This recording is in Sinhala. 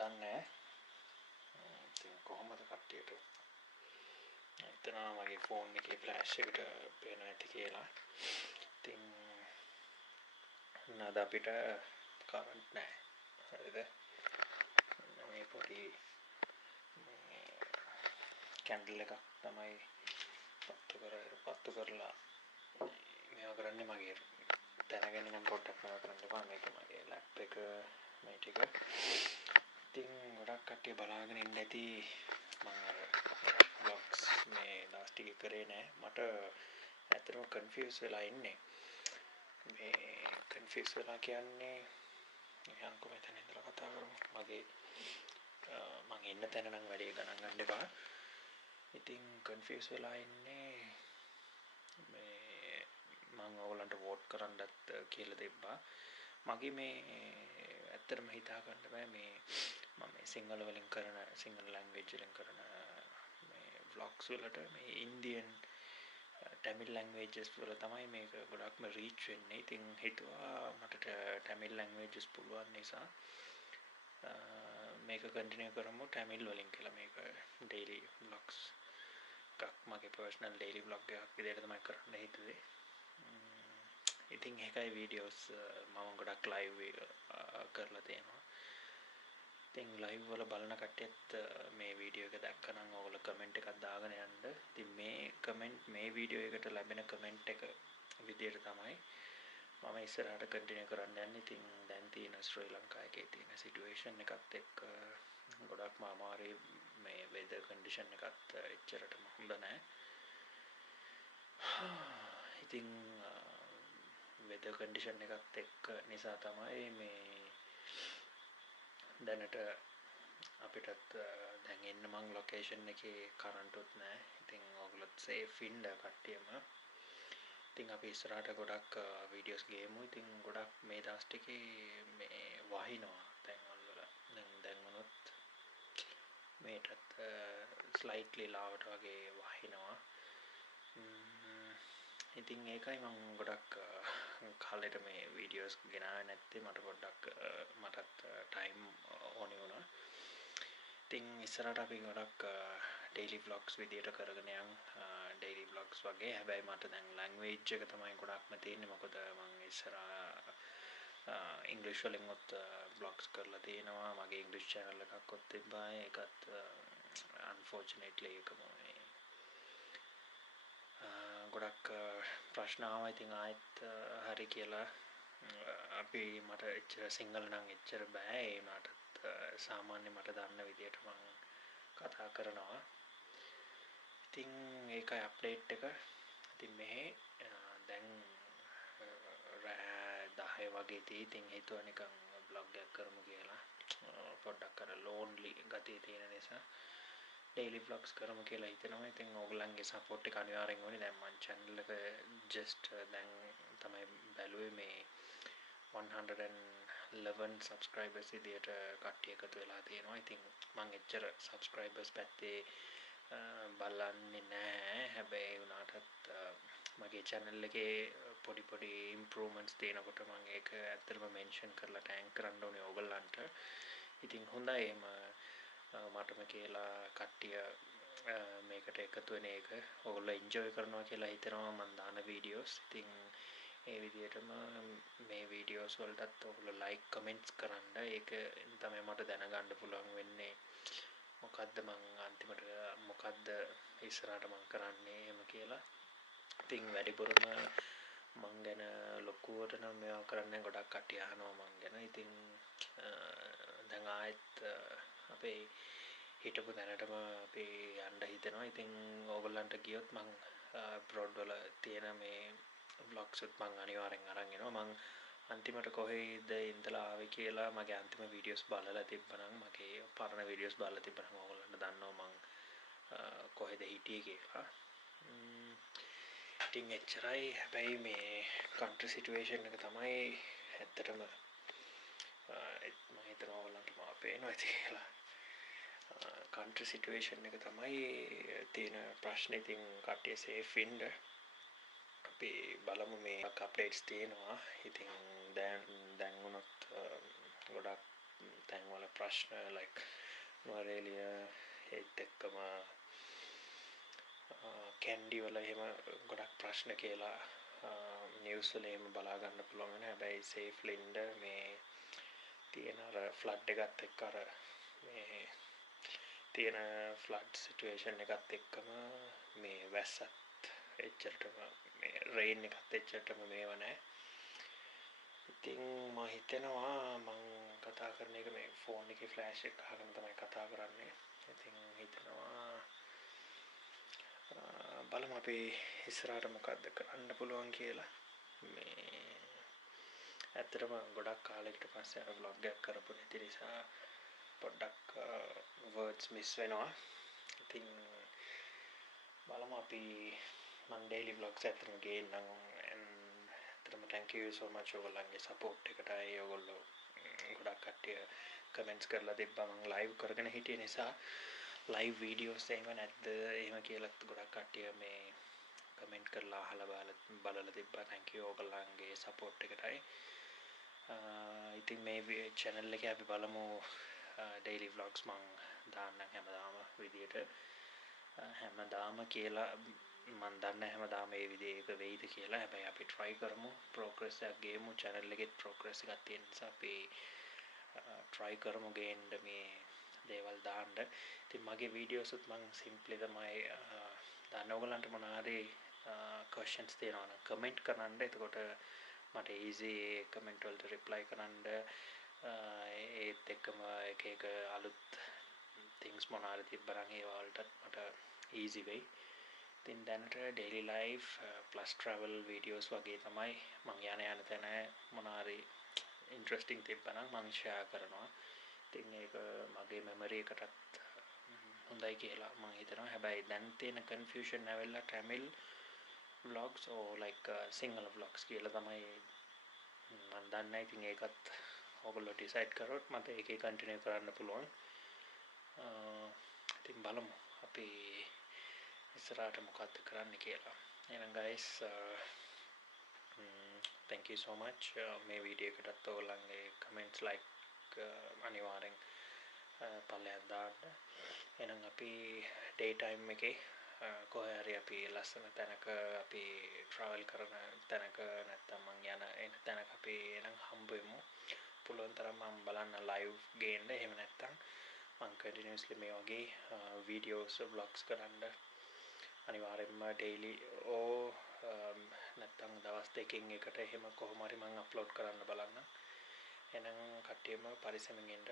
දන්නේ ඉතින් කොහොමද කට්ටියට හිතනවා මගේ ෆෝන් එකේ ෆ්ලෑෂ් එකට පේනවා ඇති කියලා. ඉතින් නේද අපිට කරන්ට් නැහැ. හරිද? මේ පොඩි කැන්ඩල් එකක් තමයි පත්තු කරලා මේවා කරන්නේ මගේ දැනගෙන නම් පොඩ්ඩක් මේවා කරන්න එපා. මේක මගේ ලැප් එක මේ ටික. ඉතින් ගොඩක් කට්ටිය බලාගෙන ඉන්න ඇති මම අර vlogs මේ ලාස්ට් එකේ කරේ නෑ. මට ඇත්තටම කන්ෆියුස් වෙලා ඉන්නේ. මේ කන්ෆියුස් වෙලා කියන්නේ යන්කෝ මෙතන ඉඳලා කතා කරමු. මගේ මම ඉන්න තැන නම් වැඩි ගණන් ගන්න එපා. ඉතින් කන්ෆියුස් වෙලා ඉන්නේ මේ මම ඕගොල්ලන්ට වෝට් කරන්නත් කියලා තිබ්බා. මගේ මේ ඇත්තටම හිතා ගන්න බෑ මේ මම මේ සිංහල වලින් කරන සිංහල ලැන්ග්වේජ් වලින් කරන මේ vlogs වලට මේ ඉන්දියන් tamil languages වල තමයි මේක ගොඩක්ම රීච් වෙන්නේ. ඉතින් හිතුවා මට tamil languages පුළුවන් නිසා මේක කන්ටිනියු කරමු tamil වලින් කියලා. මේක daily vlogs එකක් මගේ personal daily vlog එකක් විදිහට තමයි කරන්න හිතුවේ. ඉතින් ඒකයි videos මම ගොඩක් live කරලා තියෙනවා. ඉතින් live වල බලන කට්ටියත් මේ වීඩියෝ එක දැක්කනම් ඔයගොල්ලෝ කමෙන්ට් එකක් දාගෙන යන්න. ඉතින් මේ වීඩියෝ එකට ලැබෙන කමෙන්ට් එක විදිහට තමයි මම ඉස්සරහට කන්ටිනියු කරන්න යන්නේ. ඉතින් දැන් තියෙන ශ්‍රී ලංකාවේ එකේ තියෙන සිටුේෂන් එකත් එක්ක ගොඩක්ම අමාරුයි. මේ වෙදර් කන්ඩිෂන් එකත් එච්චරටම හොඳ නැහැ. ඉතින් වෙදර් කන්ඩිෂන් එකත් එක්ක නිසා තමයි මේ දැනට අපිටත් දැන් ඉන්න මං ලොකේෂන් එකේ කරන්ට් උත් නැහැ. ඉතින් ඔයගොල්ලොත් සේෆ් ඉන්න කට්ටියම. ඉතින් අපි ඉස්සරහට ගොඩක් වීඩියෝස් ගේමු. ඉතින් ගොඩක් මේ දවස් ටිකේ මේ වහිනවා තැන්වල වල. දැන් වුණොත් මේකත් ස්ලයිට්ලි ලාවට වගේ වහිනවා. ඉතින් ඒකයි මම ගොඩක් කාලෙට මේ වීඩියෝස් ගෙනාවේ නැත්තේ. මට පොඩ්ඩක් මටත් ටයිම් ඕනේ වුණා. ඉතින් ඉස්සරහට අපි ගොඩක් daily vlogs විදියට කරගෙන යන් daily vlogs වගේ. හැබැයි මට දැන් language එක තමයි ගොඩක්ම තියෙන්නේ. මොකද මම ඉස්සරහා ඉංග්‍රීසි වලින් උත් vlogs කරලා තියෙනවා. මගේ ඉංග්‍රීසි channel එකක් උත් තිබ්බා. ඒකත් unfortunately ඒකම ගොඩක් ප්‍රශ්න ආවා. ඉතින් ආයෙත් හරි කියලා අපි මට එච්චර සිංහල නම් එච්චර බෑ. ඒ වුණාටත් සාමාන්‍ය මට දන්න විදියට මම කතා කරනවා. ඉතින් ඒකයි අප්ඩේට් එක. ඉතින් මෙහි දැන් රෑ 10 වගේ තියෙයි. ඉතින් හිතුවා නිකන් vlog එකක් කරමු කියලා. පොඩ්ඩක් අර lonely ගතිය තියෙන නිසා daily vlogs කරමු කියලා හිතනවා. ඉතින් ඕගොල්ලන්ගේ support එක අනිවාර්යෙන් ඕනේ. දැන් මම channel එක just දැන් තමයි බැලුවේ මේ 111 subscribers විදියට කට්ටිය එකතු වෙලා තියෙනවා. ඉතින් මම එච්චර subscribers පැත්තේ බලන්නේ නැහැ. හැබැයි වුණාටත් මගේ channel එකේ පොඩි improvements තියෙනකොට මම ඒක ඇත්තටම mention කරලා thank කරන්න ඕනේ ඕගොල්ලන්ට. ඉතින් හොඳයි එම මටම කියලා කට්ටිය මේකට එකතු වෙන එක ඔයගොල්ලෝ enjoy කරනවා කියලා හිතනවා මම දාන videos. ඉතින් ඒ විදිහටම මේ videos වලටත් ඔයගොල්ලෝ like comments කරන්න. ඒක තමයි මට දැනගන්න පුළුවන් වෙන්නේ මොකද්ද මං අන්තිමට මොකද්ද ඉස්සරහට මං කරන්නේ එහෙම කියලා. ඉතින් වැඩිපුරම මං ගැන ලොකුවට නම් මේවා කරන්නේ ගොඩක් කට්ටිය අහනවා මං ගැන. ඉතින් දැන් ආයෙත් අපේ හිටපු තැනටම අපි යන්න හිතෙනවා. ඉතින් ඕගොල්ලන්ට ගියොත් මං abroad වල තියෙන මේ vlogs උත් මං අනිවාර්යෙන් අරන් එනවා. මං අන්තිමට කොහෙද ඉඳලා ආවේ කියලා මගේ අන්තිම videos බලලා තිබ්බනම් මගේ පරණ videos බලලා තිබ්බනම් ඕගොල්ලන්ට දන්නවා මං කොහෙද හිටියේ කියලා. ඉතින් එච්චරයි. හැබැයි මේ country situation එක තමයි ඇත්තටම මම හිතනවා ඔයගොල්ලන්ට මාව පේනවා කියලා. country situation එක තමයි තියෙන ප්‍රශ්නේ. ඉතින් කට්ටිය safe ඉන්න. අපි බලමු මේ updates තියෙනවා. ඉතින් දැන් වුණොත් ගොඩක් තැන්වල ප්‍රශ්න like නුවරඑළිය ඒත් එක්කම කැන්ඩි වල එහෙම ගොඩක් ප්‍රශ්න කියලා නිවුස් වල එහෙම බලා ගන්න පුළුවන් වෙන හැබැයි සේෆ්ලි ඉන්න මේ තියෙන අර ෆ්ලඩ් එකත් එක්ක අර මේ තියෙන ෆ්ලඩ් සිටුේෂන් එකත් එක්කම මේ වැස්සත් එච්චරටම මේ රේන් එකත් එච්චරටම මේව නැහැ. ඉතින් මම හිතනවා මම කතා කරන එක මේ ෆෝන් එකේ ෆ්ලෑෂ් එක අහගෙන තමයි කතා කරන්නේ. ඉතින් හිතනවා බලමු අපි ඉස්සරහට මොකද්ද කරන්න පුළුවන් කියලා. මේ ඇත්තටම ගොඩක් කාලයකට පස්සේ අර vlog එකක් කරපු නැති නිසා පොඩ්ඩක් words miss වෙනවා. ඉතින් බලමු අපි මම daily vlogs ඇත්තටම ගේන්නම්. ඇත්තටම thank you so much ඔයගොල්ලන්ගේ support එකටයි. ඔයගොල්ලෝ ගොඩක් කට්ටිය comments කරලා තිබ්බා මම live කරගෙන හිටිය නිසා live videos එහෙම නැද්ද එහෙම කියලා ගොඩක් කට්ටිය මේ comment කරලා අහලා බලලා තිබ්බා. thank you ඔයගොල්ලන්ගේ support එකටයි. ඉතින් මේ channel එකේ අපි බලමු daily vlogs මං දාන්නම් හැමදාම විදියට. හැමදාම කියලා මන් දන්නේ හැමදාම මේ විදිහට වෙයිද කියලා. හැබැයි අපි try කරමු. progress එකක් ගේමු. channel එකේ progress එකක් තියෙන නිසා අපි try කරමු ගේන්න මේ දේවල් දාන්න. ඉතින් මගේ videos උත් මං simply තමයි දාන්න. ඔයගලන්ට මොනවාරි questions තියෙනවා නම් comment කරන්න. එතකොට මට easy comment වලට reply කරන්න. ඒත් එක්කම එක එක අලුත් things මොනවාරි තිබ්බනම් ඒ වලට මට easy වෙයි. ඉතින් දැනට daily life plus travel videos වගේ තමයි මං යන තැන මොනවාරි interesting තිබ්බනම් මං share කරනවා. ඉතින් ඒක මගේ memory එකටත් හොඳයි කියලා මං හිතනවා. හැබැයි දැන් තියෙන confusion ඇවිල්ලා Tamil vlogs or like Sinhala vlogs කියලා තමයි මම දන්නේ. ඉතින් ඒකත් ඔයගොල්ලෝ decide කරොත් මට ඒකේ continue කරන්න පුළුවන්. ඉතින් බලමු අපි ඉස්සරහට මොකක්ද කරන්න කියලා. එහෙනම් guys thank you so much මේ වීඩියෝ එකටත් ඔයගොල්ලන්ගේ comments like අනිවාර්යෙන් පල්ලෙහාට දාන්න. එහෙනම් අපි day time එකේ කොහේ හරි අපි ලස්සන තැනක අපි travel කරන තැනක නැත්නම් මං යන එන තැනක අපි එනම් හම්බ වෙමු. පුළුවන් තරම් මම බලන්න live ගේන්න. එහෙම නැත්නම් මං continuously මේ වගේ videos vlogs කරන්න අනිවාර්යෙන්ම daily නැත්නම් දවස් දෙකකින් එකට එහෙම කොහොම හරි මං upload කරන්න බලන්න. එහෙනම් කට්ටියම පරිස්සමෙන් ඉන්න.